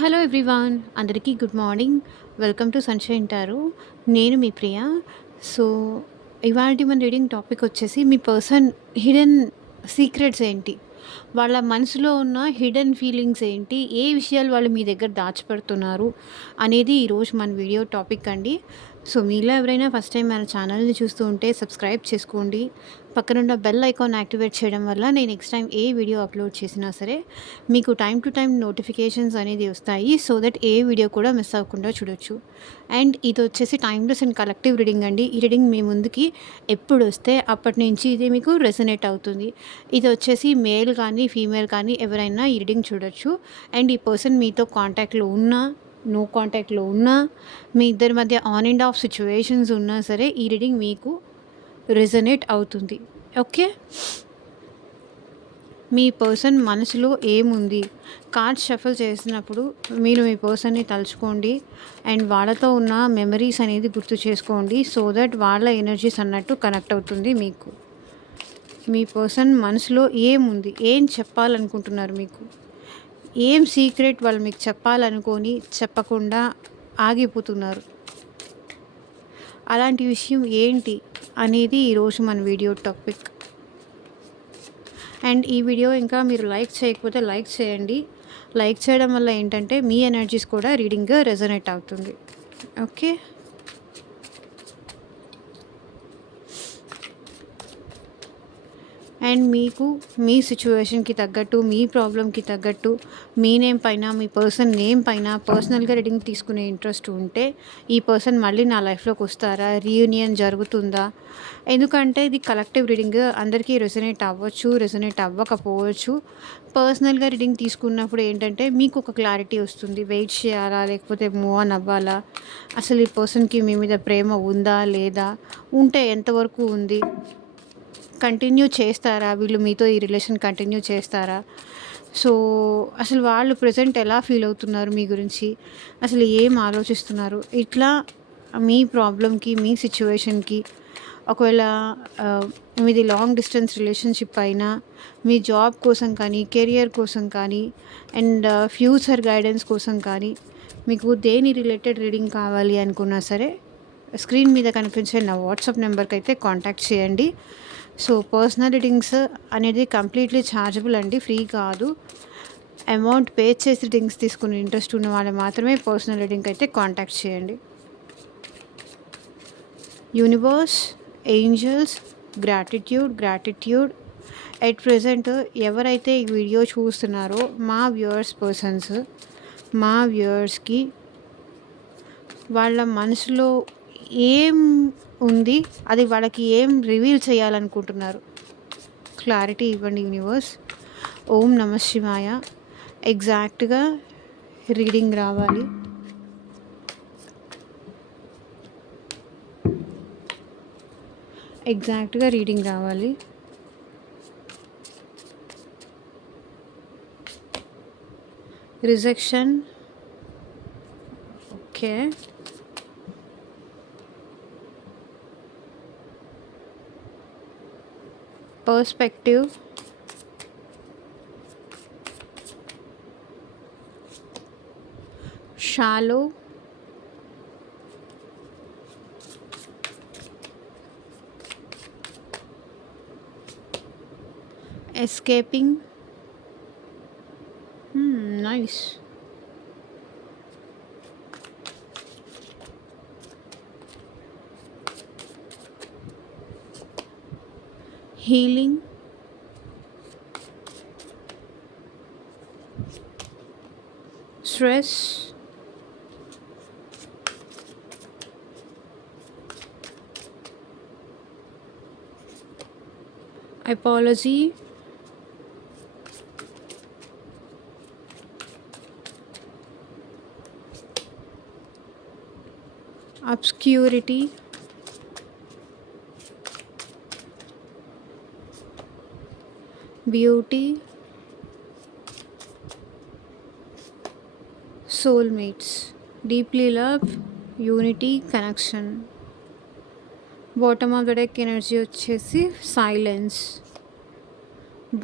Hello everyone, అందరికీ good morning. Welcome to sunshine tarot. నేను మీ ప్రియ. So, ఇవాల్టి మన రీడింగ్ టాపిక్ వచ్చేసి మీ పర్సన్ హిడెన్ సీక్రెట్స్ ఏంటి? వాళ్ళ మనసులో ఉన్న హిడెన్ ఫీలింగ్స్ ఏంటి? ఏ విషయాలు వాళ్ళు మీ దగ్గర దాచిపెడుతున్నారు అనేది ఈరోజు మన వీడియో టాపిక్ అండి. సో, మీలో ఎవరైనా ఫస్ట్ టైం మన ఛానల్‌ని చూస్తూ ఉంటే సబ్స్క్రైబ్ చేసుకోండి. పక్కనున్న బెల్ ఐకాన్ యాక్టివేట్ చేయడం వల్ల నేను నెక్స్ట్ టైం ఏ వీడియో అప్లోడ్ చేసినా సరే మీకు టైమ్ టు టైమ్ నోటిఫికేషన్స్ అనేది వస్తాయి. సో దట్ ఏ వీడియో కూడా మిస్ అవ్వకుండా చూడొచ్చు. అండ్ ఇది వచ్చేసి టైమ్‌లెస్ అండ్ కలెక్టివ్ రీడింగ్ అండి. ఈ రీడింగ్ మీ ముందుకి ఎప్పుడొస్తే అప్పటి నుంచి ఇది మీకు రెసొనేట్ అవుతుంది. ఇది వచ్చేసి మేల్ కానీ, ఫీమేల్ కానీ ఎవరైనా ఈ రీడింగ్ చూడొచ్చు. అండ్ ఈ పర్సన్ మీతో కాంటాక్ట్‌లో ఉన్నా, నో కాంటాక్ట్‌లో ఉన్నా, మీ ఇద్దరి మధ్య ఆన్ అండ్ ఆఫ్ సిట్యుయేషన్స్ ఉన్నా సరే ఈ రీడింగ్ మీకు రెసొనేట్ అవుతుంది. ఓకే. మీ పర్సన్ మనసులో ఏముంది? కార్డ్స్ షఫుల్ చేసినప్పుడు మీరు మీ పర్సన్‌ని తలుచుకోండి. అండ్ వాళ్ళతో ఉన్న మెమరీస్ అనేది గుర్తు చేసుకోండి. సో దట్ వాళ్ళ ఎనర్జీస్ అన్నట్టు కనెక్ట్ అవుతుంది మీకు. మీ పర్సన్ మనసులో ఏముంది? ఏం చెప్పాలనుకుంటున్నారు మీకు? ఏం సీక్రెట్ వాళ్ళు మీకు చెప్పాలనుకోని చెప్పకుండా ఆగిపోతున్నారు? అలాంటి విషయం ఏంటి అనేది ఈరోజు మన వీడియో టాపిక్. అండ్ ఈ వీడియో ఇంకా మీరు లైక్ చేయకపోతే లైక్ చేయండి. లైక్ చేయడం వల్ల ఏంటంటే మీ ఎనర్జీస్ కూడా రీడింగ్ రెజొనేట్ అవుతుంది. ఓకే. అండ్ మీకు మీ సిచ్యువేషన్‌కి తగ్గట్టు, మీ ప్రాబ్లమ్‌కి తగ్గట్టు, మీ నేమ్ పైన, మీ పర్సన్ నేమ్ పైన పర్సనల్‌గా రీడింగ్ తీసుకునే ఇంట్రెస్ట్ ఉంటే, ఈ పర్సన్ మళ్ళీ నా లైఫ్‌లోకి వస్తారా? రీయూనియన్ జరుగుతుందా? ఎందుకంటే ఇది కలెక్టివ్ రీడింగ్. అందరికీ రెసొనేట్ అవ్వచ్చు, రెసొనేట్ అవ్వకపోవచ్చు. పర్సనల్‌గా రీడింగ్ తీసుకున్నప్పుడు ఏంటంటే మీకు ఒక క్లారిటీ వస్తుంది. వెయిట్ చేయాలా? లేకపోతే మూవ్ ఆన్ అవ్వాలా? అసలు ఈ పర్సన్‌కి మీ మీద ప్రేమ ఉందా? లేదా? ఉంటే ఎంతవరకు ఉంది? కంటిన్యూ చేస్తారా? వీళ్ళు మీతో ఈ రిలేషన్ కంటిన్యూ చేస్తారా? సో, అసలు వాళ్ళు ప్రెజెంట్ ఎలా ఫీల్ అవుతున్నారు మీ గురించి? అసలు ఏం ఆలోచిస్తున్నారు? ఇట్లా మీ ప్రాబ్లమ్‌కి, మీ సిచ్యువేషన్‌కి ఒకవేళ మీది లాంగ్ డిస్టెన్స్ రిలేషన్‌షిప్ అయినా, మీ జాబ్ కోసం కానీ, కెరియర్ కోసం కానీ, అండ్ ఫ్యూచర్ గైడెన్స్ కోసం కానీ, మీకు దేని రిలేటెడ్ రీడింగ్ కావాలి అనుకున్నా సరే, స్క్రీన్ మీద కనిపించే నా వాట్సాప్ నెంబర్‌కి అయితే కాంటాక్ట్ చేయండి. సో, పర్సనల్ రీడింగ్స్ అనేది కంప్లీట్లీ ఛార్జబుల్ అండి, ఫ్రీ కాదు. అమౌంట్ పే చేసి రీడింగ్స్ తీసుకునే ఇంట్రెస్ట్ ఉన్న వాళ్ళు మాత్రమే పర్సనల్ రీడింగ్కి అయితే కాంటాక్ట్ చేయండి. Universe, angels, gratitude at present ఎవరైతే ఈ వీడియో చూస్తున్నారో మా వ్యూవర్స్కి వాళ్ళ మనసులో ఏం ఉంది, అది వాళ్ళకి ఏం రివీల్ చేయాలనుకుంటున్నారు, క్లారిటీ ఇవ్వండి యూనివర్స్. ఓం నమ శివాయ. ఎగ్జాక్ట్గా రీడింగ్ రావాలి. Rejection. Okay. Perspective. Shallow. Escaping. Nice. Healing. Stress. Apology. obscurity. Beauty. Soulmates. Deeply love, unity, connection. Bottom of the deck energy వచ్చేసి silence,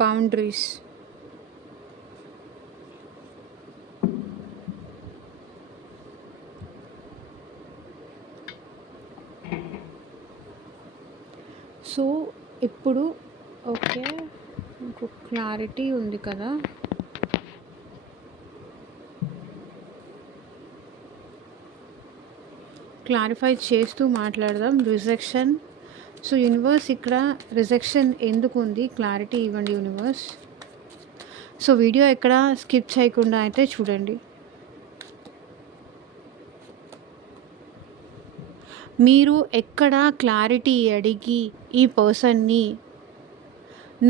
boundaries. సో ఇప్పుడు ఓకే, మీకు క్లారిటీ ఉంది కదా. క్లారిఫై చేస్తూ మాట్లాడదాం. రిజెక్షన్. సో యూనివర్స్ ఇక్కడ rejection ఎందుకు ఉంది, క్లారిటీ ఇవ్వండి యూనివర్స్. సో వీడియో ఎక్కడ స్కిప్ చేయకుండా అయితే చూడండి. మీరు ఎక్కడ క్లారిటీ అడిగి ఈ పర్సన్ని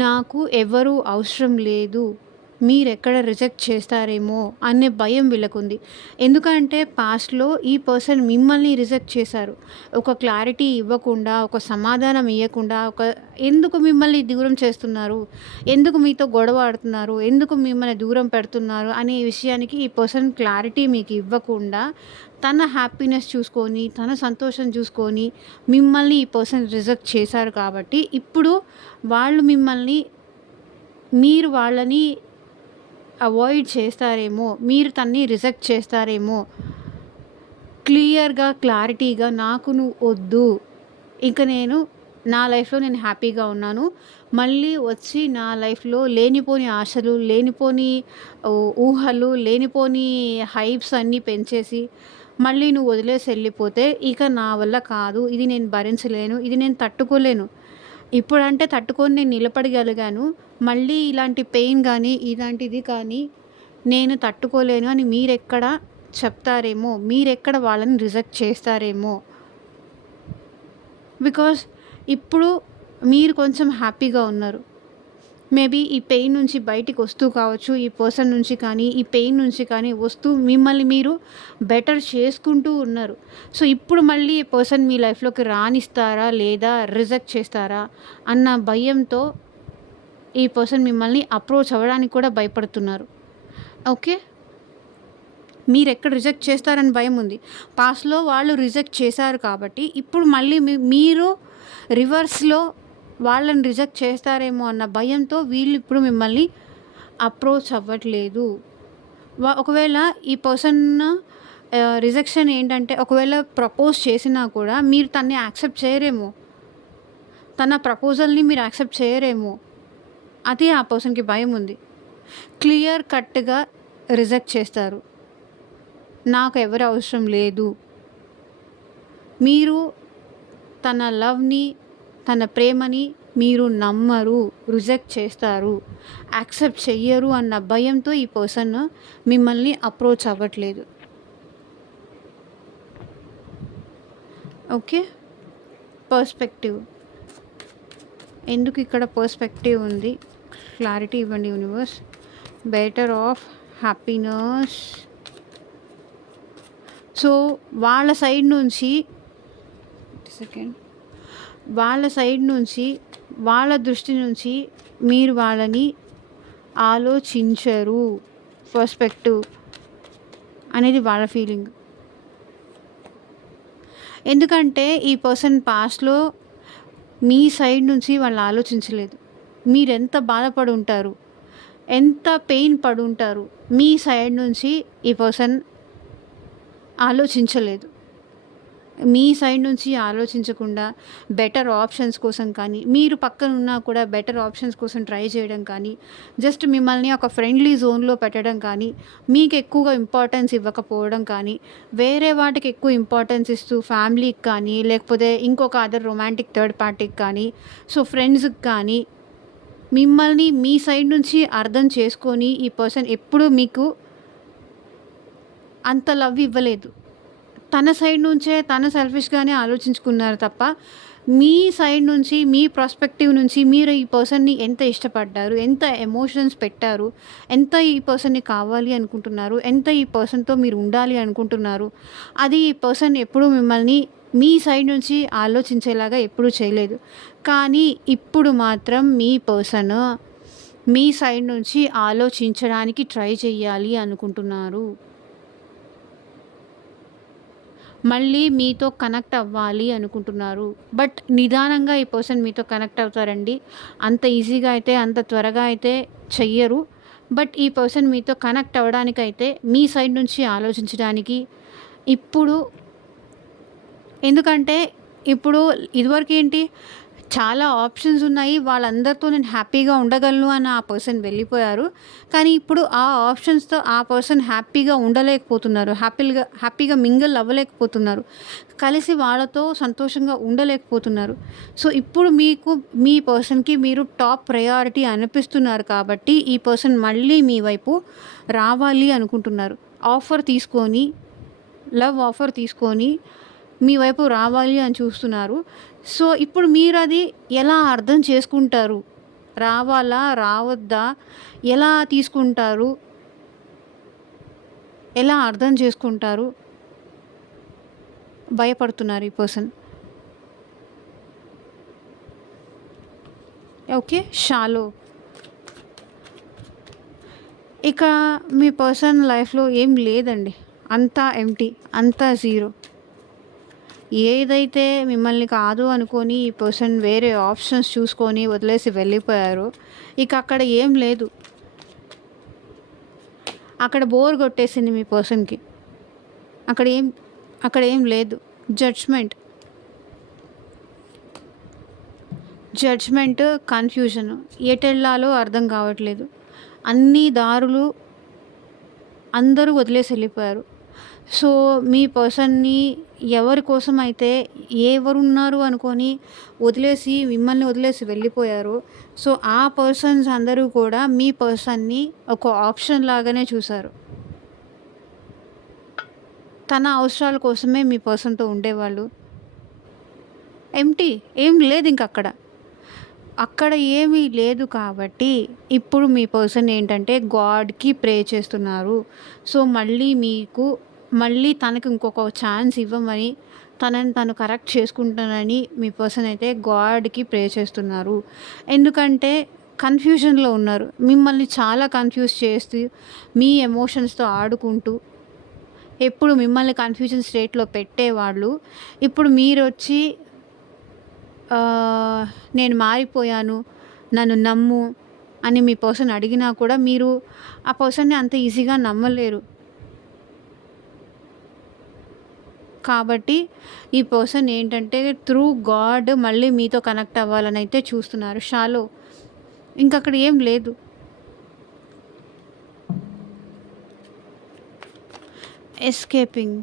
నాకు ఎవరు అవసరం లేదు, మీరెక్కడ రిజెక్ట్ చేస్తారేమో అనే భయం వీళ్ళకుంది. ఎందుకంటే పాస్ట్లో ఈ పర్సన్ మిమ్మల్ని రిజెక్ట్ చేశారు. ఒక క్లారిటీ ఇవ్వకుండా, ఒక సమాధానం ఇవ్వకుండా, ఎందుకు మిమ్మల్ని దూరం చేస్తున్నారు, ఎందుకు మీతో గొడవ ఆడుతున్నారు, ఎందుకు మిమ్మల్ని దూరం పెడుతున్నారు అనే విషయానికి ఈ పర్సన్ క్లారిటీ మీకు ఇవ్వకుండా తన హ్యాపీనెస్ చూసుకొని, తన సంతోషం చూసుకొని మిమ్మల్ని ఈ పర్సన్ రిజెక్ట్ చేశారు. కాబట్టి ఇప్పుడు వాళ్ళు మిమ్మల్ని, మీరు వాళ్ళని అవాయిడ్ చేస్తారేమో, మీరు తన్ని రిజెక్ట్ చేస్తారేమో, క్లియర్గా క్లారిటీగా నాకు నువ్వు వద్దు, ఇక నేను నా లైఫ్లో నేను హ్యాపీగా ఉన్నాను, మళ్ళీ వచ్చి నా లైఫ్లో లేనిపోని ఆశలు, లేనిపోని ఊహలు, లేనిపోని హైప్స్ అన్నీ పెంచేసి మళ్ళీ నువ్వు వదిలేసి వెళ్ళిపోతే ఇక నా వల్ల కాదు, ఇది నేను భరించలేను, ఇది నేను తట్టుకోలేను. ఇప్పుడంటే తట్టుకొని నేను నిలబడగలిగాను, మళ్ళీ ఇలాంటి పెయిన్ కానీ ఇలాంటిది కానీ నేను తట్టుకోలేను అని మీరెక్కడ చెప్తారేమో, మీరెక్కడ వాళ్ళని రిజెక్ట్ చేస్తారేమో. బికాస్ ఇప్పుడు మీరు కొంచెం హ్యాపీగా ఉన్నారు. మేబీ ఈ పెయిన్ నుంచి బయటికి వస్తూ కావచ్చు, ఈ పర్సన్ నుంచి కానీ, ఈ పెయిన్ నుంచి కానీ వస్తూ మిమ్మల్ని మీరు బెటర్ చేసుకుంటూ ఉన్నారు. సో ఇప్పుడు మళ్ళీ ఈ పర్సన్ మీ లైఫ్లోకి రానిస్తారా లేదా రిజెక్ట్ చేస్తారా అన్న భయంతో ఈ పర్సన్ మిమ్మల్ని అప్రోచ్ అవ్వడానికి కూడా భయపడుతున్నారు. ఓకే, మీరు ఎక్కడ రిజెక్ట్ చేస్తారని భయం ఉంది. పాస్ట్లో వాళ్ళు రిజెక్ట్ చేశారు కాబట్టి ఇప్పుడు మళ్ళీ మీరు రివర్స్లో వాళ్ళని రిజెక్ట్ చేస్తారేమో అన్న భయంతో వీళ్ళు ఇప్పుడు మిమ్మల్ని అప్రోచ్ అవ్వట్లేదు. ఒకవేళ ఈ పర్సన్ రిజెక్షన్ ఏంటంటే, ఒకవేళ ప్రపోజ్ చేసినా కూడా మీరు తన్ని యాక్సెప్ట్ చేయరేమో, తన ప్రపోజల్ని మీరు యాక్సెప్ట్ చేయరేమో, అదే ఆ పర్సన్కి భయం ఉంది. క్లియర్ కట్గా రిజెక్ట్ చేస్తారు, నాకు ఎవరు అవసరం లేదు, మీరు తన లవ్ని, తన ప్రేమని మీరు నమ్మరు, రిజెక్ట్ చేస్తారు, యాక్సెప్ట్ చెయ్యరు అన్న భయంతో ఈ పర్సన్ మిమ్మల్ని అప్రోచ్ అవ్వట్లేదు. Okay, perspective. ఎందుకు ఇక్కడ పర్స్పెక్టివ్ ఉంది, క్లారిటీ ఇవ్వండి universe. Better of happiness. So వాళ్ళ సైడ్ నుంచి వాళ్ళ దృష్టి నుంచి మీరు వాళ్ళని ఆలోచించరు. పర్స్పెక్టివ్ అనేది వాళ్ళ ఫీలింగ్. ఎందుకంటే ఈ పర్సన్ పాస్ట్లో మీ సైడ్ నుంచి వాళ్ళు ఆలోచించలేదు. మీరెంత బాధపడి ఉంటారు, ఎంత పెయిన్ పడి ఉంటారు, మీ సైడ్ నుంచి ఈ పర్సన్ ఆలోచించలేదు. మీ సైడ్ నుంచి ఆలోచించకుండా బెటర్ ఆప్షన్స్ కోసం కానీ, మీరు పక్కన ఉన్నా కూడా బెటర్ ఆప్షన్స్ కోసం ట్రై చేయడం కానీ, జస్ట్ మిమ్మల్ని ఒక ఫ్రెండ్లీ జోన్లో పెట్టడం కానీ, మీకు ఎక్కువగా ఇంపార్టెన్స్ ఇవ్వకపోవడం కానీ, వేరే వాటికి ఎక్కువ ఇంపార్టెన్స్ ఇస్తూ ఫ్యామిలీకి కానీ, లేకపోతే ఇంకొక అదర్ రొమాంటిక్ థర్డ్ పార్టీకి కానీ, సో ఫ్రెండ్స్కి కానీ మిమ్మల్ని మీ సైడ్ నుంచి అర్థం చేసుకొని ఈ పర్సన్ ఎప్పుడూ మీకు అంత లవ్ ఇవ్వలేదు. తన సైడ్ నుంచే తన సెల్ఫిష్గానే ఆలోచించుకున్నారు తప్ప మీ సైడ్ నుంచి, మీ పర్స్పెక్టివ్ నుంచి మీరు ఈ పర్సన్ని ఎంత ఇష్టపడ్డారు, ఎంత ఎమోషన్స్ పెట్టారు, ఎంత ఈ పర్సన్ని కావాలి అనుకుంటున్నారు, ఎంత ఈ పర్సన్తో మీరు ఉండాలి అనుకుంటున్నారు, అది ఈ పర్సన్ ఎప్పుడూ మిమ్మల్ని మీ సైడ్ నుంచి ఆలోచించేలాగా ఎప్పుడూ చేయలేదు. కానీ ఇప్పుడు మాత్రం మీ పర్సన్ మీ సైడ్ నుంచి ఆలోచించడానికి ట్రై చేయాలి అనుకుంటున్నారు. మళ్ళీ మీతో కనెక్ట్ అవ్వాలి అనుకుంటున్నారు. బట్ నిదానంగా ఈ పర్సన్ మీతో కనెక్ట్ అవుతారండి. అంత ఈజీగా అయితే, అంత త్వరగా అయితే చెయ్యరు. బట్ ఈ పర్సన్ మీతో కనెక్ట్ అవ్వడానికైతే మీ సైడ్ నుంచి ఆలోచించడానికి ఇప్పుడు, ఎందుకంటే ఇప్పుడు ఇదివరకు ఏంటి, చాలా ఆప్షన్స్ ఉన్నాయి. వాళ్ళందరితో నేను హ్యాపీగా ఉండగలను అని ఆ పర్సన్ వెళ్ళిపోయారు. కానీ ఇప్పుడు ఆ ఆప్షన్స్‌తో ఆ పర్సన్ హ్యాపీగా ఉండలేకపోతున్నారు. హ్యాపీగా మింగిల్ అవ్వలేకపోతున్నారు. కలిసి వాళ్ళతో సంతోషంగా ఉండలేకపోతున్నారు. సో, ఇప్పుడు మీకు మీ పర్సన్‌కి మీరు టాప్ ప్రయారిటీ అనిపిస్తున్నారు కాబట్టి, ఈ పర్సన్ మళ్ళీ మీ వైపు రావాలి అనుకుంటున్నారు. ఆఫర్ తీసుకొని లవ్ ఆఫర్ తీసుకొని మీ వైపు రావాలి అని చూస్తున్నారు. సో, ఇప్పుడు మీరది ఎలా అర్థం చేసుకుంటారు? రావాలా? రావద్దా? ఎలా తీసుకుంటారు? ఎలా అర్థం చేసుకుంటారు? భయపడుతున్నారు ఈ పర్సన్. ఓకే. షాలో. ఇక మీ పర్సన్ లైఫ్‌లో ఏం లేదండి. అంతా ఎంప్టీ. అంతా జీరో. ఏదైతే మిమ్మల్ని కాదు అనుకోని ఈ పర్సన్ వేరే ఆప్షన్స్ చూసుకొని వదిలేసి వెళ్ళిపోయారో, ఇక అక్కడ ఏం లేదు. అక్కడ బోర్ కొట్టేసింది మీ పర్సన్‌కి. అక్కడ ఏం అక్కడ ఏం లేదు. జడ్జ్‌మెంట్. కన్‌ఫ్యూజన్. ఎటెళ్ళాలో అర్థం కావట్లేదు. అన్ని దారులు అందరూ వదిలేసి వెళ్ళిపోయారు. సో, మీ పర్సన్‌ని ఎవరి కోసమైతే ఎవరున్నారు అనుకోని మిమ్మల్ని వదిలేసి వెళ్ళిపోయారో, సో, ఆ పర్సన్స్ అందరూ కూడా మీ పర్సన్‌ని ఒక ఆప్షన్ లాగానే చూసారు. తన అవసరాల కోసమే మీ పర్సన్‌తో ఉండేవాళ్ళు. ఎంప్టీ. ఏం లేదింకక్కడ. అక్కడ ఏమీ లేదు కాబట్టి, ఇప్పుడు మీ పర్సన్ ఏంటంటే గాడ్‌కి ప్రే చేస్తున్నారు. సో, మళ్ళీ తనకి ఇంకొక ఛాన్స్ ఇవ్వమని, తనని తను కరెక్ట్ చేసుకుంటానని మీ పర్సన్ అయితే గాడ్‌కి ప్రే చేస్తున్నారు. ఎందుకంటే కన్‌ఫ్యూజన్‌లో ఉన్నారు. మిమ్మల్ని చాలా కన్‌ఫ్యూజ్ చేస్తూ, మీ ఎమోషన్స్‌తో ఆడుకుంటూ, ఎప్పుడు మిమ్మల్ని కన్‌ఫ్యూజన్ స్టేట్‌లో పెట్టేవాళ్ళు, ఇప్పుడు మీరొచ్చి నేను మారిపోయాను, నన్ను నమ్ము అని మీ పర్సన్ అడిగినా కూడా మీరు ఆ పర్సన్‌ని అంత ఈజీగా నమ్మలేరు. కాబట్టి ఈ పర్సన్ ఏంటంటే త్రూ గాడ్ మళ్ళీ మీతో కనెక్ట్ అవ్వాలని అయితే చూస్తున్నారు. షాలో. ఇంకక్కడ ఏం లేదు. ఎస్కేపింగ్.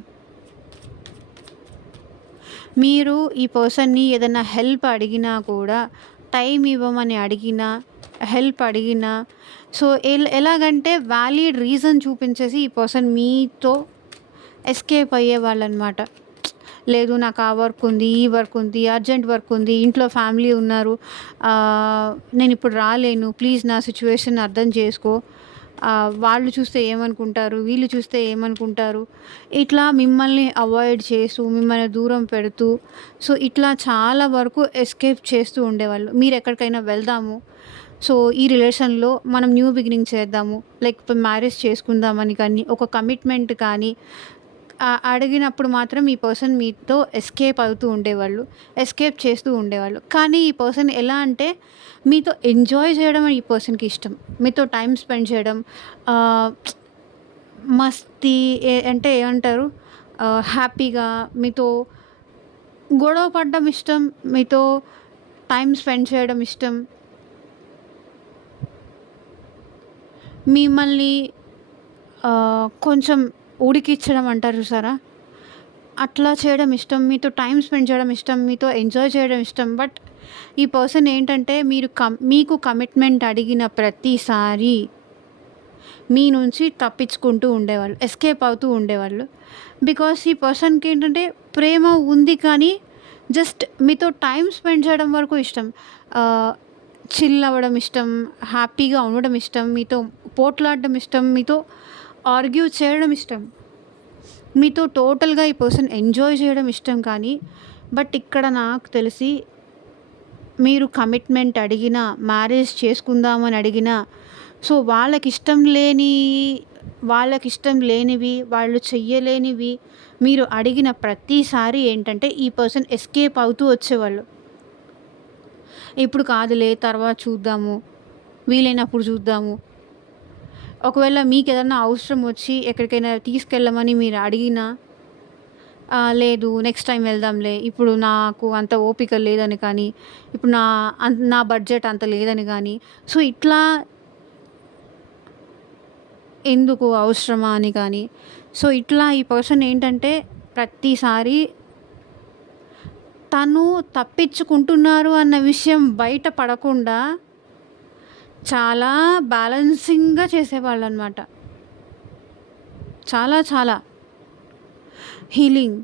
మీరు ఈ పర్సన్‌ని ఏదైనా హెల్ప్ అడిగినా కూడా, టైం ఇవ్వమని అడిగినా, హెల్ప్ అడిగినా, సో, ఎలాగంటే వాలిడ్ రీజన్ చూపించేసి ఈ పర్సన్ మీతో ఎస్కేప్ అయ్యేవాళ్ళనమాట. లేదు నాకు ఆ వర్క్ ఉంది, ఈ వర్క్ ఉంది, అర్జెంట్ వర్క్ ఉంది, ఇంట్లో ఫ్యామిలీ ఉన్నారు, నేనిప్పుడు రాలేను, ప్లీజ్ నా సిచ్యువేషన్ అర్థం చేసుకో. వాళ్ళు చూస్తే ఏమనుకుంటారు, వీళ్ళు చూస్తే ఏమనుకుంటారు, ఇట్లా మిమ్మల్ని అవాయిడ్ చేస్తూ, మిమ్మల్ని దూరం పెడుతూ, సో, ఇట్లా చాలా వరకు ఎస్కేప్ చేస్తూ ఉండేవాళ్ళు. మీరెక్కడికైనా వెళ్దాము, సో, ఈ రిలేషన్‌లో మనం న్యూ బిగినింగ్ చేద్దాము, లైక్ మ్యారేజ్ చేసుకుందామని కానీ, ఒక కమిట్మెంట్ కానీ అడిగినప్పుడు మాత్రం ఈ పర్సన్ మీతో ఎస్కేప్ అవుతూ ఉండేవాళ్ళు. ఎస్కేప్ చేస్తూ ఉండేవాళ్ళు. కానీ ఈ పర్సన్ ఎలా అంటే మీతో ఎంజాయ్ చేయడం ఈ పర్సన్‌కి ఇష్టం. మీతో టైమ్ స్పెండ్ చేయడం, ఆహ్, మస్తీ అంటే ఏమంటారు, హ్యాపీగా మీతో గొడవ పడడం ఇష్టం. మీతో టైమ్ స్పెండ్ చేయడం ఇష్టం. మిమ్మల్ని కొంచెం ఉడికిచ్చడం అంటారు చూసారా? అట్లా చేయడం ఇష్టం. మీతో టైమ్ స్పెండ్ చేయడం ఇష్టం. మీతో ఎంజాయ్ చేయడం ఇష్టం. బట్ ఈ పర్సన్ ఏంటంటే మీకు కమిట్మెంట్ అడిగిన ప్రతిసారి మీ నుంచి తప్పించుకుంటూ ఉండేవాళ్ళు. ఎస్కేప్ అవుతూ ఉండేవాళ్ళు. బికాస్ ఈ పర్సన్‌కి ఏంటంటే ప్రేమ ఉంది కానీ జస్ట్ మీతో టైమ్ స్పెండ్ చేయడం వరకు ఇష్టం. చిల్ అవ్వడం ఇష్టం. హ్యాపీగా ఉండడం ఇష్టం. మీతో పోట్లాడడం ఇష్టం. మీతో ఆర్గ్యూ చేయడం ఇష్టం. మీతో టోటల్‌గా ఈ పర్సన్ ఎంజాయ్ చేయడం ఇష్టం కానీ, బట్ ఇక్కడ నాకు తెలిసి మీరు కమిట్మెంట్ అడిగినా, మ్యారేజ్ చేసుకుందామని అడిగినా, సో, వాళ్ళకిష్టం లేనివి, వాళ్ళు చెయ్యలేనివి మీరు అడిగిన ప్రతిసారి ఏంటంటే ఈ పర్సన్ ఎస్కేప్ అవుతూ వచ్చేవాళ్ళు. ఇప్పుడు కాదులే, తర్వాత చూద్దాము, వీలైనప్పుడు చూద్దాము. ఒకవేళ మీకేదన్నా అవసరం వచ్చి ఎక్కడికైనా తీసుకెళ్ళమని మీరు అడిగినా, లేదు నెక్స్ట్ టైమ్ వెళ్దాంలే. ఇప్పుడు నాకు అంత ఓపిక లేదని కానీ, ఇప్పుడు నా బడ్జెట్ అంత లేదని గానీ, సో, ఇట్లా ఎందుకు అవసరమా అని కానీ, సో, ఇట్లా ఈ పర్సన్ ఏంటంటే ప్రతిసారి తను తప్పించుకుంటున్నారు అన్న విషయం బయట పడకుండా చాలా బ్యాలెన్సింగ్‌గా చేసేవాళ్ళనమాట. చాలా చాలా హీలింగ్.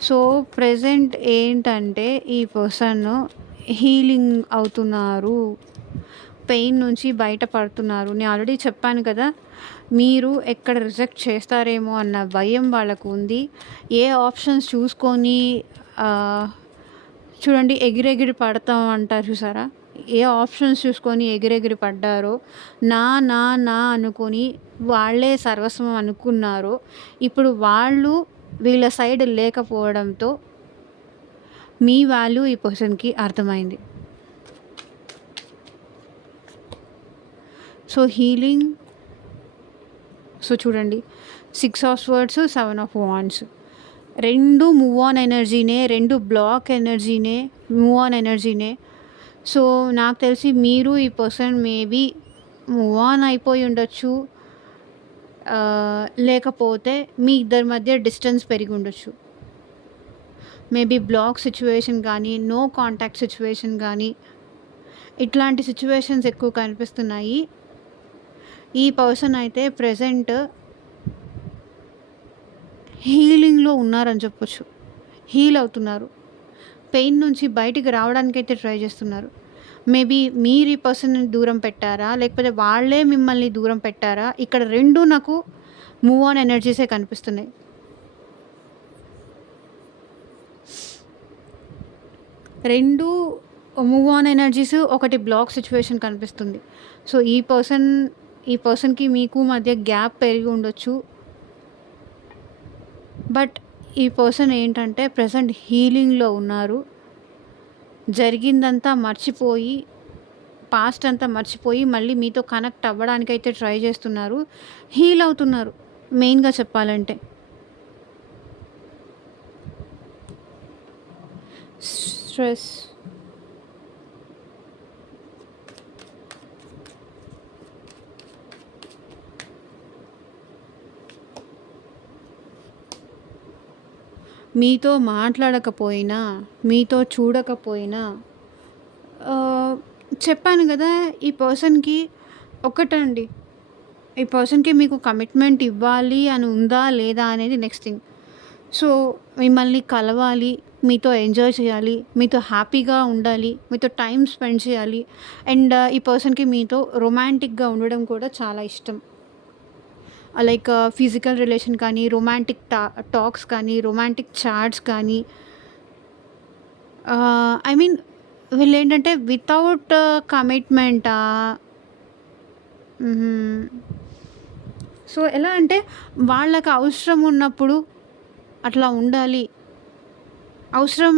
సో, ప్రెజెంట్ ఏంటంటే ఈ పర్సన్ హీలింగ్ అవుతున్నారు. పెయిన్ నుంచి బయటపడుతున్నారు. నేను ఆల్రెడీ చెప్పాను కదా! మీరు ఎక్కడ రిజెక్ట్ చేస్తారేమో అన్న భయం వాళ్ళకు ఉంది. ఏ ఆప్షన్స్ చూసుకొని చూడండి ఎగిరెగిరి పడతాం అంటారు చూసారా? ఏ ఆప్షన్స్ చూసుకొని ఎగిరెగిరి పడ్డారో, నా అనుకొని వాళ్ళే సర్వస్వం అనుకున్నారో, ఇప్పుడు వాళ్ళు వీళ్ళ సైడ్ లేకపోవడంతో మీ వాల్యూ ఈ పర్సన్‌కి అర్థమైంది. So, healing. సో, చూడండి 6 of swords, 7 of wands. 2 move on ఎనర్జీనే, 2 బ్లాక్ ఎనర్జీనే, మూవ్ ఆన్ ఎనర్జీనే. సో, నాకు తెలిసి మీరు ఈ పర్సన్ మేబీ మూవ్ ఆన్ అయిపోయి ఉండొచ్చు. లేకపోతే మీ ఇద్దరి మధ్య డిస్టెన్స్ పెరిగి ఉండొచ్చు. మేబీ బ్లాక్ సిచ్యువేషన్ కానీ, నో కాంటాక్ట్ సిచ్యువేషన్ కానీ, ఇట్లాంటి సిచ్యువేషన్స్ ఎక్కువ కనిపిస్తున్నాయి. ఈ పర్సన్ అయితే ప్రెజెంట్ హీలింగ్‌లో ఉన్నారని చెప్పొచ్చు. హీల్ అవుతున్నారు. పెయిన్ నుంచి బయటికి రావడానికైతే ట్రై చేస్తున్నారు. మేబీ మీరు ఈ పర్సన్‌ని దూరం పెట్టారా? లేకపోతే వాళ్ళే మిమ్మల్ని దూరం పెట్టారా? ఇక్కడ 2 నాకు మూవ్ ఆన్ ఎనర్జీసే కనిపిస్తున్నాయి. 2 మూవ్ ఆన్ ఎనర్జీస్, ఒకటి బ్లాక్ సిచ్యువేషన్ కనిపిస్తుంది. సో, ఈ పర్సన్‌కి మీకు మధ్య గ్యాప్ పెరిగి ఉండొచ్చు. బట్ ఈ పర్సన్ ఏంటంటే ప్రెజెంట్ హీలింగ్‌లో ఉన్నారు. జరిగిందంతా మర్చిపోయి, పాస్ట్ అంతా మర్చిపోయి మళ్ళీ మీతో కనెక్ట్ అవ్వడానికైతే ట్రై చేస్తున్నారు. హీల్ అవుతున్నారు మెయిన్‌గా చెప్పాలంటే. స్ట్రెస్. మీతో మాట్లాడకపోయినా, మీతో చూడకపోయినా చెప్పాను కదా! ఈ పర్సన్‌కి ఒకటండి. ఈ పర్సన్‌కి మీకు కమిట్మెంట్ ఇవ్వాలి అని ఉందా? లేదా? అనేది నెక్స్ట్ థింగ్. సో, మిమ్మల్ని కలవాలి, మీతో ఎంజాయ్ చేయాలి, మీతో హ్యాపీగా ఉండాలి, మీతో టైం స్పెండ్ చేయాలి. అండ్ ఈ పర్సన్‌కి మీతో రొమాంటిక్‌గా ఉండడం కూడా చాలా ఇష్టం. లైక్ ఫిజికల్ రిలేషన్ కానీ, రొమాంటిక్ టాక్స్ కానీ, రొమాంటిక్ చాట్స్ కానీ, ఐ మీన్ వీళ్ళేంటంటే వితౌట్ కమిట్మెంటా? సో, ఎలా అంటే వాళ్ళకి అవసరం ఉన్నప్పుడు అట్లా ఉండాలి. అవసరం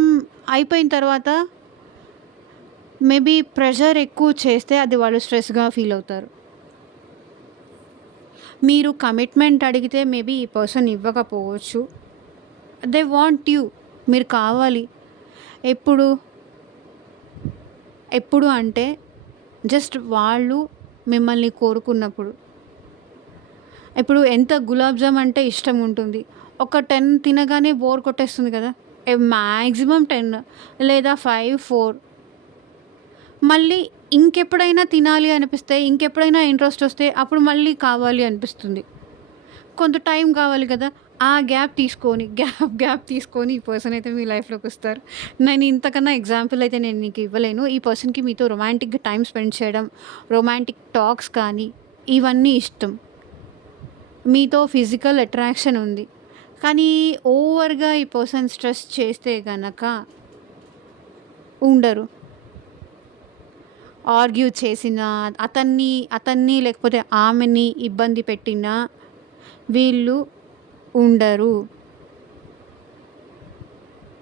అయిపోయిన తర్వాత మేబీ ప్రెషర్ ఎక్కువ చేస్తే అది వాళ్ళు స్ట్రెస్‌గా ఫీల్ అవుతారు. మీరు కమిట్మెంట్ అడిగితే మేబీ ఈ పర్సన్ ఇవ్వకపోవచ్చు. They want you. మీరు కావాలి. ఎప్పుడు? ఎప్పుడు అంటే జస్ట్ వాళ్ళు మిమ్మల్ని కోరుకున్నప్పుడు. ఇప్పుడు ఎంత గులాబ్ జామ్ అంటే ఇష్టం ఉంటుంది. ఒక 10 తినగానే బోర్ కొట్టేస్తుంది కదా! మ్యాక్సిమం 10 లేదా 5, 4 మళ్ళీ ఇంకెప్పుడైనా తినాలి అనిపిస్తే, ఇంకెప్పుడైనా ఇంట్రెస్ట్ వస్తే అప్పుడు మళ్ళీ కావాలి అనిపిస్తుంది. కొంత టైం కావాలి కదా! ఆ గ్యాప్ తీసుకొని ఈ పర్సన్ అయితే మీ లైఫ్‌లోకి వస్తారు. నేను ఇంతకన్నా ఎగ్జాంపుల్ అయితే నేను నీకు ఇవ్వలేను. ఈ పర్సన్‌కి మీతో రొమాంటిక్‌గా టైం స్పెండ్ చేయడం, రొమాంటిక్ టాక్స్ కానీ ఇవన్నీ ఇష్టం. మీతో ఫిజికల్ అట్రాక్షన్ ఉంది. కానీ ఓవర్‌గా ఈ పర్సన్ స్ట్రెస్ చేస్తే గనక ఉండరు. ఆర్గ్యూ చేసినా, అతన్ని లేకపోతే ఆమెని ఇబ్బంది పెట్టినా వీళ్ళు ఉండరు.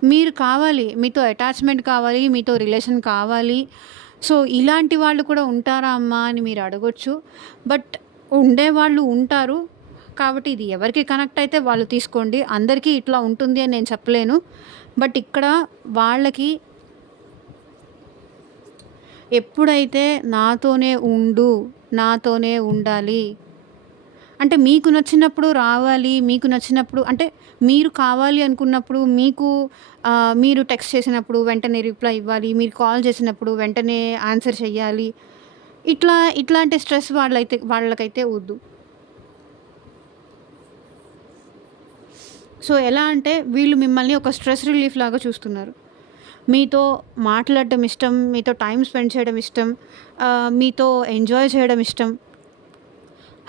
మీరు కావాలి. మీతో అటాచ్‌మెంట్ కావాలి. మీతో రిలేషన్ కావాలి. సో, ఇలాంటి వాళ్ళు కూడా ఉంటారా అమ్మా అని మీరు అడగొచ్చు. బట్ ఉండేవాళ్ళు ఉంటారు. కాబట్టి ఇది ఎవరికి కనెక్ట్ అయితే వాళ్ళు తీసుకోండి. అందరికీ ఇట్లా ఉంటుంది అని నేను చెప్పలేను. బట్ ఇక్కడ వాళ్ళకి ఎప్పుడైతే నాతోనే ఉండు, నాతోనే ఉండాలి అంటే మీకు నచ్చినప్పుడు రావాలి, మీకు నచ్చినప్పుడు అంటే మీరు కావాలి అనుకున్నప్పుడు మీరు టెక్స్ట్ చేసినప్పుడు వెంటనే రిప్లై ఇవ్వాలి. మీరు కాల్ చేసినప్పుడు వెంటనే ఆన్సర్ చెయ్యాలి. ఇట్లాంటి స్ట్రెస్ వాళ్ళకైతే వద్దు. సో, ఎలా అంటే వీళ్ళు మిమ్మల్ని ఒక స్ట్రెస్ రిలీఫ్ లాగా చూస్తున్నారు. మీతో మాట్లాడడం ఇష్టం, మీతో టైమ్ స్పెండ్ చేయడం ఇష్టం, మీతో ఎంజాయ్ చేయడం ఇష్టం,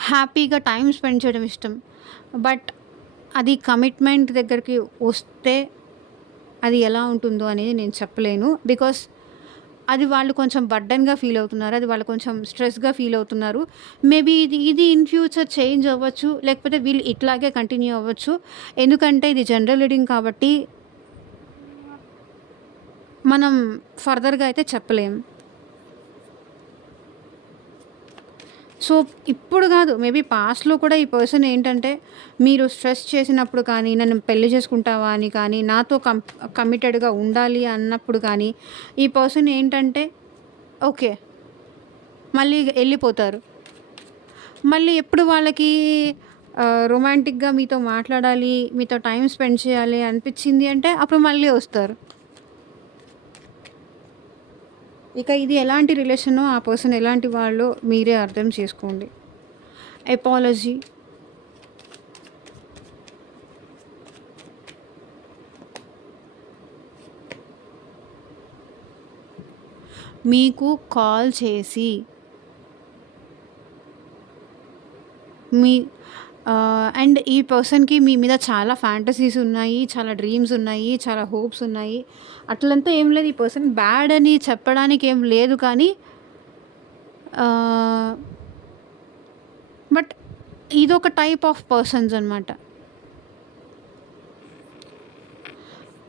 హ్యాపీగా టైమ్ స్పెండ్ చేయడం ఇష్టం. బట్ అది కమిట్మెంట్ దగ్గరికి వస్తే అది ఎలా ఉంటుందో అనేది నేను చెప్పలేను. బికాస్ అది వాళ్ళు కొంచెం బర్డెన్‌గా ఫీల్ అవుతున్నారు. అది వాళ్ళు కొంచెం స్ట్రెస్‌గా ఫీల్ అవుతున్నారు. మేబీ ఇది ఇన్ ఫ్యూచర్ చేంజ్ అవ్వచ్చు. లేకపోతే వీళ్ళు ఇట్లాగే కంటిన్యూ అవ్వచ్చు. ఎందుకంటే ఇది జనరల్ రీడింగ్ కాబట్టి మనం ఫర్దర్‌గా అయితే చెప్పలేం. సో, ఇప్పుడు కాదు మేబీ పాస్ట్‌లో కూడా ఈ పర్సన్ ఏంటంటే మీరు స్ట్రెస్ చేసినప్పుడు కానీ, నన్ను పెళ్లి చేసుకుంటావా అని కానీ, నాతో కమిటెడ్‌గా ఉండాలి అన్నప్పుడు కానీ, ఈ పర్సన్ ఏంటంటే ఓకే. మళ్ళీ ఎళ్ళిపోతారు. మళ్ళీ ఎప్పుడు వాళ్ళకి రొమాంటిక్‌గా మీతో మాట్లాడాలి, మీతో టైమ్ స్పెండ్ చేయాలి అనిపిచ్చింది అంటే అప్పుడు మళ్ళీ వస్తారు. ఇక ఇది ఎలాంటి రిలేషనో, ఆ పర్సన్ ఎలాంటి వాళ్ళో మీరే అర్థం చేసుకోండి. అపాలజీ. మీకు కాల్ చేసి మీ అండ్ ఈ పర్సన్‌కి మీ మీద చాలా ఫ్యాంటసీస్ ఉన్నాయి. చాలా డ్రీమ్స్ ఉన్నాయి. చాలా హోప్స్ ఉన్నాయి. అట్లంతా ఏం లేదు. ఈ పర్సన్ బ్యాడ్ అని చెప్పడానికి ఏం లేదు కానీ బట్ ఇదొక టైప్ ఆఫ్ పర్సన్స్ అనమాట.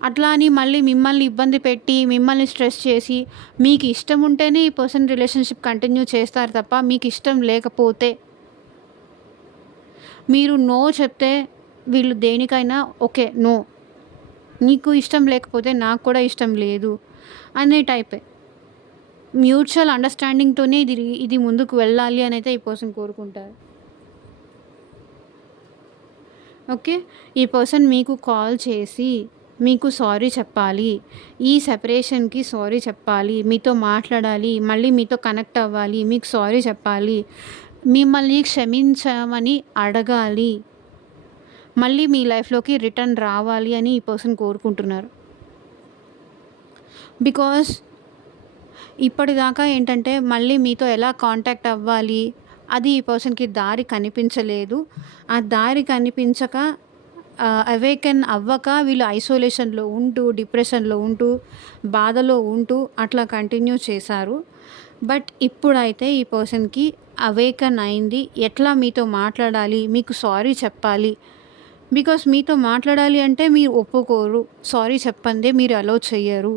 అట్లా అని మళ్ళీ మిమ్మల్ని ఇబ్బంది పెట్టి, మిమ్మల్ని స్ట్రెస్ చేసి, మీకు ఇష్టం ఉంటేనే ఈ పర్సన్ రిలేషన్‌షిప్ కంటిన్యూ చేస్తారు తప్ప, మీకు ఇష్టం లేకపోతే మీరు నో చెప్తే వీళ్ళు దేనికైనా ఓకే. నో. నీకు ఇష్టం లేకపోతే నాకు కూడా ఇష్టం లేదు అనే టైపే. మ్యూచువల్ అండర్‌స్టాండింగ్‌తోనే ఇది ముందుకు వెళ్ళాలి అనైతే ఈ పర్సన్ కోరుకుంటారు. ఓకే. ఈ పర్సన్ మీకు కాల్ చేసి మీకు సారీ చెప్పాలి. ఈ సెపరేషన్‌కి సారీ చెప్పాలి. మీతో మాట్లాడాలి. మళ్ళీ మీతో కనెక్ట్ అవ్వాలి. మీకు సారీ చెప్పాలి. మిమ్మల్ని క్షమించమని అడగాలి. మళ్ళీ మీ లైఫ్‌లోకి రిటర్న్ రావాలి అని ఈ పర్సన్ కోరుకుంటున్నారు. బికాజ్ ఇప్పటిదాకా ఏంటంటే మళ్ళీ మీతో ఎలా కాంటాక్ట్ అవ్వాలి అది ఈ పర్సన్‌కి దారి కనిపించలేదు. ఆ దారి కనిపించక అవేకెన్ అవ్వక వీళ్ళు ఐసోలేషన్‌లో ఉంటూ, డిప్రెషన్‌లో ఉంటూ, బాధలో ఉంటూ అట్లా కంటిన్యూ చేశారు. బట్ ఇప్పుడైతే ఈ పర్సన్‌కి అవేకన్ అయింది. ఎట్లా మీతో మాట్లాడాలి, మీకు సారీ చెప్పాలి. బికాస్ మీతో మాట్లాడాలి అంటే మీరు ఒప్పుకోరు. సారీ చెప్పందే మీరు అలో చెయ్యరు.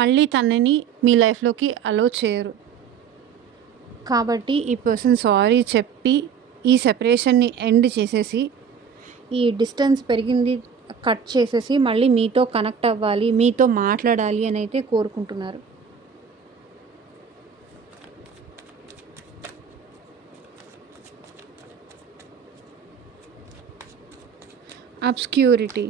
మళ్ళీ తనని మీ లైఫ్‌లోకి అలో చేయరు. కాబట్టి ఈ పర్సన్ సారీ చెప్పి ఈ సెపరేషన్‌ని ఎండ్ చేసేసి, ఈ డిస్టెన్స్ పెరిగింది కట్ చేసేసి మళ్ళీ మీతో కనెక్ట్ అవ్వాలి, మీతో మాట్లాడాలి అని అయితే కోరుకుంటున్నారు. అబ్స్క్యూరిటీ.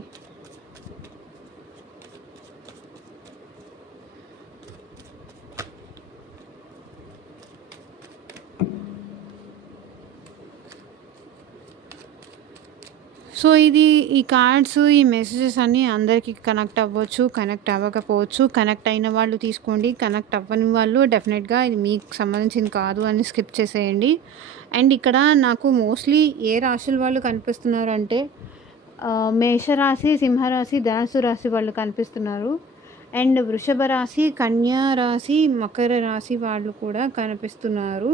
సో, ఈ కార్డ్స్, ఈ మెసేజెస్ అన్నీ అందరికీ కనెక్ట్ అవ్వచ్చు, కనెక్ట్ అవ్వకపోవచ్చు. కనెక్ట్ అయిన వాళ్ళు తీసుకోండి. కనెక్ట్ అవ్వని వాళ్ళు డెఫినెట్‌గా ఇది మీకు సంబంధించింది కాదు అని స్కిప్ చేసేయండి. అండ్ ఇక్కడ నాకు మోస్ట్‌లీ ఏ రాశుల వాళ్ళు కనిపిస్తున్నారంటే మేషరాశి, సింహరాశి, ధనుస్సు రాశి వాళ్ళు కనిపిస్తున్నారు. అండ్ వృషభ రాశి, కన్యా రాశి, మకర రాశి వాళ్ళు కూడా కనిపిస్తున్నారు.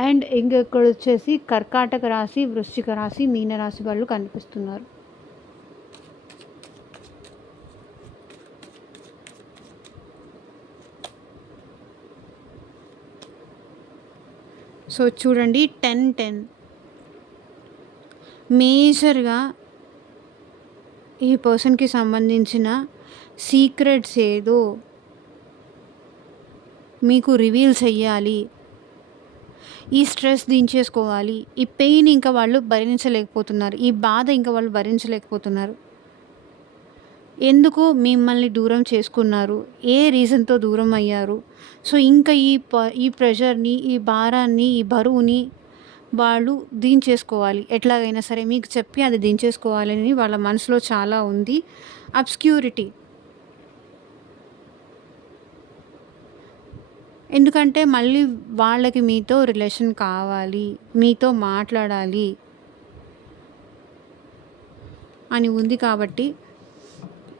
అండ్ ఇంకొకడొచ్చేసి కర్కాటక రాశి, వృశ్చిక రాశి, మీనరాశి వాళ్ళు కనిపిస్తున్నారు. సో, చూడండి 10, 10 మేజర్‌గా ఈ పర్సన్‌కి సంబంధించిన సీక్రెట్స్ ఏదో మీకు రివీల్ చెయ్యాలి. ఈ స్ట్రెస్ దించేసుకోవాలి. ఈ పెయిన్ ఇంకా వాళ్ళు భరించలేకపోతున్నారు. ఈ బాధ ఇంకా వాళ్ళు భరించలేకపోతున్నారు. ఎందుకు మిమ్మల్ని దూరం చేసుకున్నారు? ఏ రీజన్‌తో దూరం అయ్యారు? సో, ఇంకా ఈ ప్రెషర్‌ని, ఈ భారాన్ని, ఈ బరువుని వాళ్ళు దించేసుకోవాలి. ఎట్లాగైనా సరే మీకు చెప్పి అది దించేసుకోవాలని వాళ్ళ మనసులో చాలా ఉంది. అబ్స్క్యూరిటీ. ఎందుకంటే మళ్ళీ వాళ్ళకి మీతో రిలేషన్ కావాలి. మీతో మాట్లాడాలి అని ఉంది కాబట్టి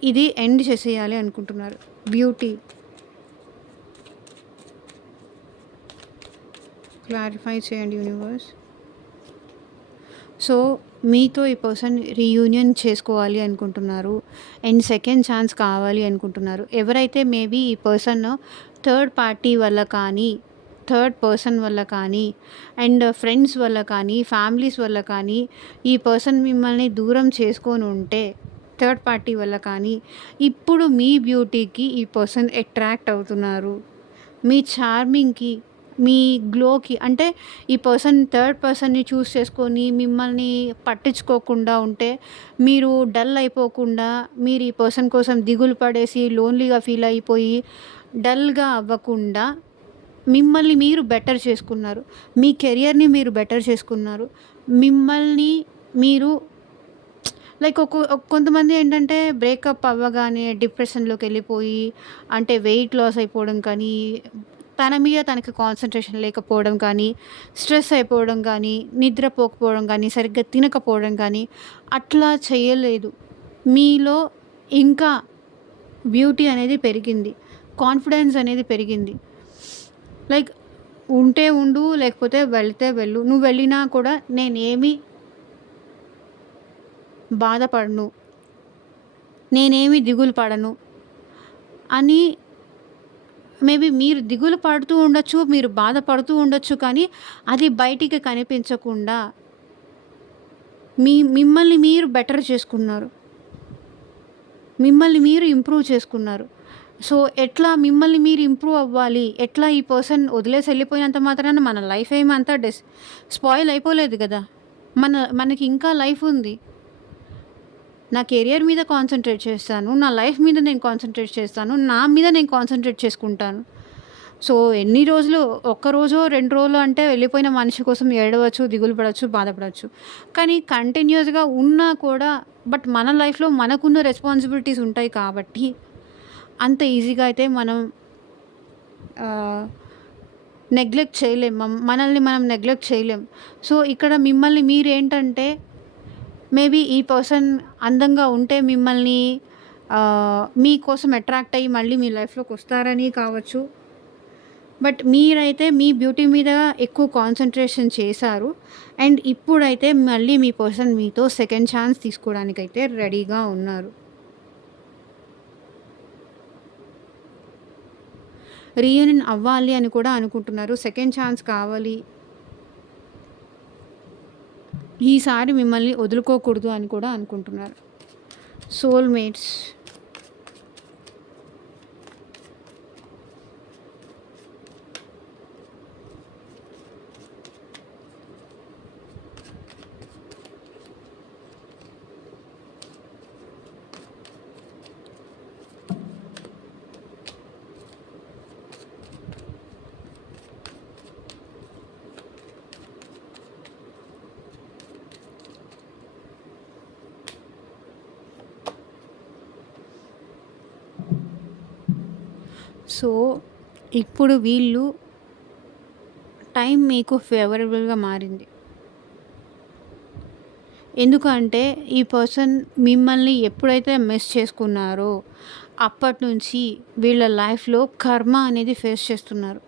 ఇది ఎండ్ చేసేయాలి అనుకుంటున్నారు. బ్యూటీ. క్లారిఫై చేయండి యూనివర్స్. సో, మీతో ఈ పర్సన్ రీయూనియన్ చేసుకోవాలి అనుకుంటున్నారు. అండ్ సెకండ్ ఛాన్స్ కావాలి అనుకుంటున్నారు. ఎవరైతే మేబీ ఈ పర్సన్ థర్డ్ పార్టీ వల్ల కానీ, థర్డ్ పర్సన్ వల్ల కానీ, అండ్ ఫ్రెండ్స్ వల్ల కానీ, ఫ్యామిలీస్ వల్ల కానీ ఈ పర్సన్ మిమ్మల్ని దూరం చేసుకొని ఉంటే, థర్డ్ పార్టీ వల్ల కానీ, ఇప్పుడు మీ బ్యూటీకి ఈ పర్సన్ అట్రాక్ట్ అవుతున్నారు. మీ చార్మింగ్‌కి, మీ గ్లోకి. అంటే ఈ పర్సన్ థర్డ్ పర్సన్‌ని చూస్ చేసుకొని మిమ్మల్ని పట్టించుకోకుండా ఉంటే, మీరు డల్ అయిపోకుండా, మీరు ఈ పర్సన్ కోసం దిగులు పడేసి, లోన్లీగా ఫీల్ అయిపోయి, డల్‌గా అవ్వకుండా మిమ్మల్ని మీరు బెటర్ చేసుకున్నారు. మీ కెరియర్‌ని మీరు బెటర్ చేసుకున్నారు. మిమ్మల్ని మీరు లైక్ కొంతమంది ఏంటంటే బ్రేకప్ అవ్వగానే డిప్రెషన్‌లోకి వెళ్ళిపోయి, అంటే వెయిట్ లాస్ అయిపోవడం కానీ, తన మీద తనకి కాన్సంట్రేషన్ లేకపోవడం కానీ, స్ట్రెస్ అయిపోవడం కానీ, నిద్రపోకపోవడం కానీ, సరిగ్గా తినకపోవడం కానీ అట్లా చేయలేదు. మీలో ఇంకా బ్యూటీ అనేది పెరిగింది. కాన్ఫిడెన్స్ అనేది పెరిగింది. లైక్ ఉంటే ఉండు, లేకపోతే వెళ్తే వెళ్ళు. నువ్వు వెళ్ళినా కూడా నేనేమి బాధపడను. నేనేమి దిగులు పడను అని మేబీ మీరు దిగులు పడుతూ ఉండొచ్చు, మీరు బాధపడుతూ ఉండొచ్చు. కానీ అది బయటికి కనిపించకుండా మిమ్మల్ని మీరు బెటర్ చేసుకున్నారు. మిమ్మల్ని మీరు ఇంప్రూవ్ చేసుకున్నారు. సో, ఎట్లా మిమ్మల్ని మీరు ఇంప్రూవ్ అవ్వాలి? ఎట్లా ఈ పర్సన్ వదిలేసి వెళ్ళిపోయినంత మాత్రాన మన లైఫ్ ఏమంతా స్పాయిల్ అయిపోలేదు కదా! మనకి ఇంకా లైఫ్ ఉంది. నా కెరియర్ మీద కాన్సంట్రేట్ చేస్తాను. నా లైఫ్ మీద నేను కాన్సంట్రేట్ చేస్తాను. నా మీద నేను కాన్సంట్రేట్ చేసుకుంటాను. సో, ఎన్ని రోజులు, ఒక్కరోజో, 2 రోజులు అంటే వెళ్ళిపోయిన మనిషి కోసం ఏడవచ్చు, దిగులు పడవచ్చు, బాధపడవచ్చు. కానీ కంటిన్యూయస్‌గా ఉన్నా కూడా బట్ మన లైఫ్‌లో మనకున్న రెస్పాన్సిబిలిటీస్ ఉంటాయి కాబట్టి అంత ఈజీగా అయితే మనం నెగ్లెక్ట్ చేయలేం. మనల్ని మనం నెగ్లెక్ట్ చేయలేం. సో, ఇక్కడ మిమ్మల్ని మీరేంటంటే మేబీ ఈ పర్సన్ అందంగా ఉంటే మిమ్మల్ని మీకోసం అట్రాక్ట్ అయ్యి మళ్ళీ మీ లైఫ్‌లోకి వస్తారని కావచ్చు. బట్ మీరైతే మీ బ్యూటీ మీద ఎక్కువ కాన్సంట్రేషన్ చేశారు. అండ్ ఇప్పుడైతే మళ్ళీ మీ పర్సన్ మీతో సెకండ్ ఛాన్స్ తీసుకోవడానికైతే రెడీగా ఉన్నారు. రీయూనియన్ అవ్వాలి అని కూడా అనుకుంటున్నారు. సెకండ్ ఛాన్స్ కావాలి. ఈసారి మిమ్మల్ని వదులుకోకూడదు అని కూడా అనుకుంటున్నారు. సోల్‌మేట్స్. సో, ఇప్పుడు వీళ్ళు టైం మీకు ఫేవరబుల్‌గా మారింది. ఎందుకంటే ఈ పర్సన్ మిమ్మల్ని ఎప్పుడైతే మిస్ చేసుకున్నారో అప్పటినుంచి వీళ్ళ లైఫ్‌లో కర్మ అనేది ఫేస్ చేస్తున్నారు.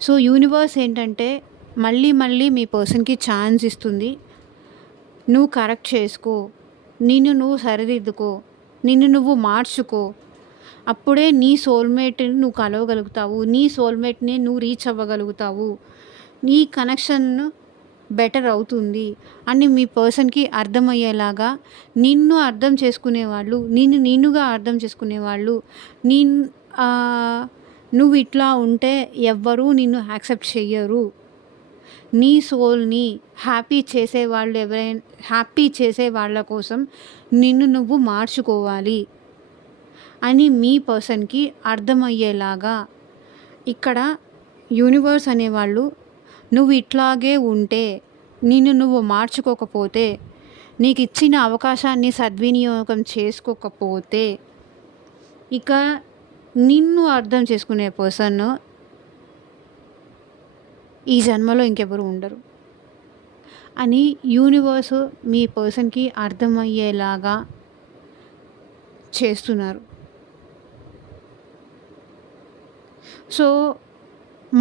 సో, యూనివర్స్ ఏంటంటే మళ్ళీ మళ్ళీ మీ పర్సన్‌కి ఛాన్స్ ఇస్తుంది. నువ్వు కరెక్ట్ చేసుకో. నిన్ను నువ్వు సరిదిద్దుకో. నిన్ను నువ్వు మార్చుకో. అప్పుడే నీ సోల్‌మేట్‌ని నువ్వు కలవగలుగుతావు. నీ సోల్‌మేట్‌ని నువ్వు రీచ్ అవ్వగలుగుతావు. నీ కనెక్షన్ బెటర్ అవుతుంది అని మీ పర్సన్‌కి అర్థమయ్యేలాగా నిన్ను అర్థం చేసుకునేవాళ్ళు, నిన్నుగా అర్థం చేసుకునేవాళ్ళు, నిన్ ఆహ్, నువ్వు ఇట్లా ఉంటే ఎవ్వరూ నిన్ను యాక్సెప్ట్ చెయ్యరు. నీ సోల్‌ని హ్యాపీ చేసే వాళ్ళ కోసం నిన్ను నువ్వు మార్చుకోవాలి అని మీ పర్సన్‌కి అర్థమయ్యేలాగా ఇక్కడ యూనివర్స్ అనేవాళ్ళు నువ్వు ఇట్లాగే ఉంటే, నిన్ను నువ్వు మార్చుకోకపోతే, నీకిచ్చిన అవకాశాన్ని సద్వినియోగం చేసుకోకపోతే, ఇక నిన్ను అర్థం చేసుకునే పర్సన్ ఈ జన్మలో ఇంకెవరు ఉండరు అని యూనివర్స్ మీ పర్సన్‌కి అర్థమయ్యేలాగా చేస్తున్నారు. సో,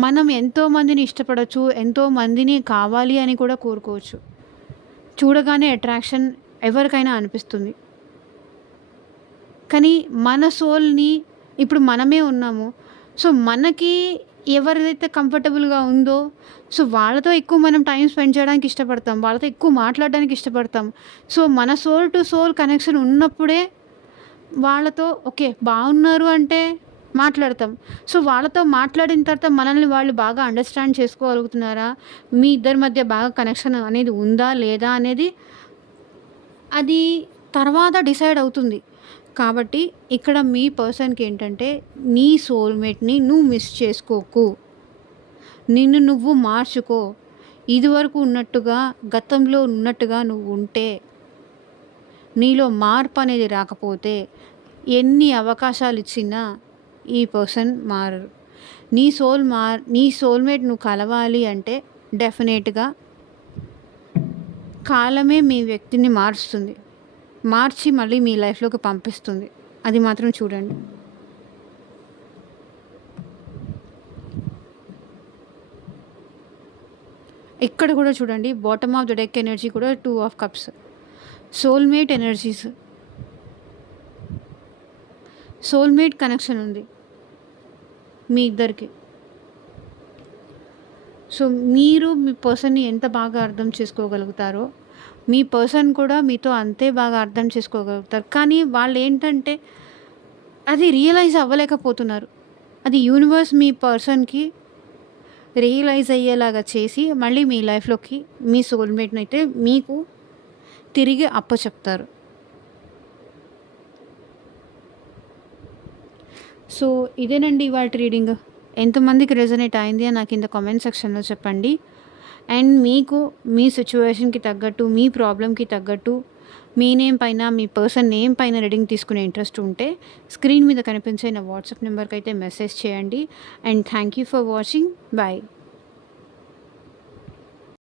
మనం ఎంతోమందిని ఇష్టపడొచ్చు, ఎంతోమందిని కావాలి అని కూడా కోరుకోవచ్చు. చూడగానే అట్రాక్షన్ ఎవరికైనా అనిపిస్తుంది. కానీ మన సోల్‌ని ఇప్పుడు మనమే ఉన్నాము. సో, మనకి ఎవరిదైతే కంఫర్టబుల్‌గా ఉందో, సో, వాళ్ళతో ఎక్కువ మనం టైమ్ స్పెండ్ చేయడానికి ఇష్టపడతాం. వాళ్ళతో ఎక్కువ మాట్లాడడానికి ఇష్టపడతాం. సో, మన సోల్ టు సోల్ కనెక్షన్ ఉన్నప్పుడే వాళ్ళతో ఓకే. బాగున్నారు అంటే మాట్లాడతాం. సో, వాళ్ళతో మాట్లాడిన తర్వాత మనల్ని వాళ్ళు బాగా అండర్‌స్టాండ్ చేసుకోగలుగుతున్నారా? మీ ఇద్దరి మధ్య బాగా కనెక్షన్ అనేది ఉందా? లేదా? అనేది అది తర్వాత డిసైడ్ అవుతుంది. కాబట్టి ఇక్కడ మీ పర్సన్‌కి ఏంటంటే నీ సోల్‌మేట్‌ని నువ్వు మిస్ చేసుకోకు. నిన్ను నువ్వు మార్చుకో. ఇదివరకు ఉన్నట్టుగా, గతంలో ఉన్నట్టుగా నువ్వు ఉంటే, నీలో మార్పు అనేది రాకపోతే, ఎన్ని అవకాశాలు ఇచ్చినా ఈ పర్సన్ మారరు. నీ సోల్‌మేట్ నువ్వు కలవాలి అంటే డెఫినేట్‌గా కాలమే మీ వ్యక్తిని మారుస్తుంది. మార్చి మళ్ళీ మీ లైఫ్‌లోకి పంపిస్తుంది. అది మాత్రం చూడండి. ఇక్కడ కూడా చూడండి bottom of the deck energy కూడా 2 of cups. Soulmate energies. Soulmate connection ఉంది మీ ఇద్దరికి. సో, మీరు మీ పర్సన్‌ని ఎంత బాగా అర్థం చేసుకోగలుగుతారో, మీ పర్సన్ కూడా మీతో అంతే బాగా అర్థం చేసుకోగలుగుతారు. కానీ వాళ్ళేంటంటే అది రియలైజ్ అవ్వలేకపోతున్నారు. అది యూనివర్స్ మీ పర్సన్‌కి రియలైజ్ అయ్యేలాగా చేసి మళ్ళీ మీ లైఫ్‌లోకి మీ సోల్‌మేట్‌నైతే మీకు తిరిగి అప్పచెప్తారు. సో, ఇదేనండి ఇవాల్టి రీడింగ్. ఎంతమందికి రెజొనేట్ అయింది అని నాకు కింద కామెంట్ సెక్షన్‌లో చెప్పండి. అండ్ మీకు మీ సిట్యుయేషన్‌కి తగ్గట్టు, మీ ప్రాబ్లమ్‌కి తగ్గట్టు మీ నేమ్ పైన, మీ పర్సన్ నేమ్ పైన రీడింగ్ తీసుకునే ఇంట్రెస్ట్ ఉంటే స్క్రీన్ మీద కనిపించే నా వాట్సాప్ నెంబర్‌కైతే మెసేజ్ చేయండి. And thank you for watching. Bye.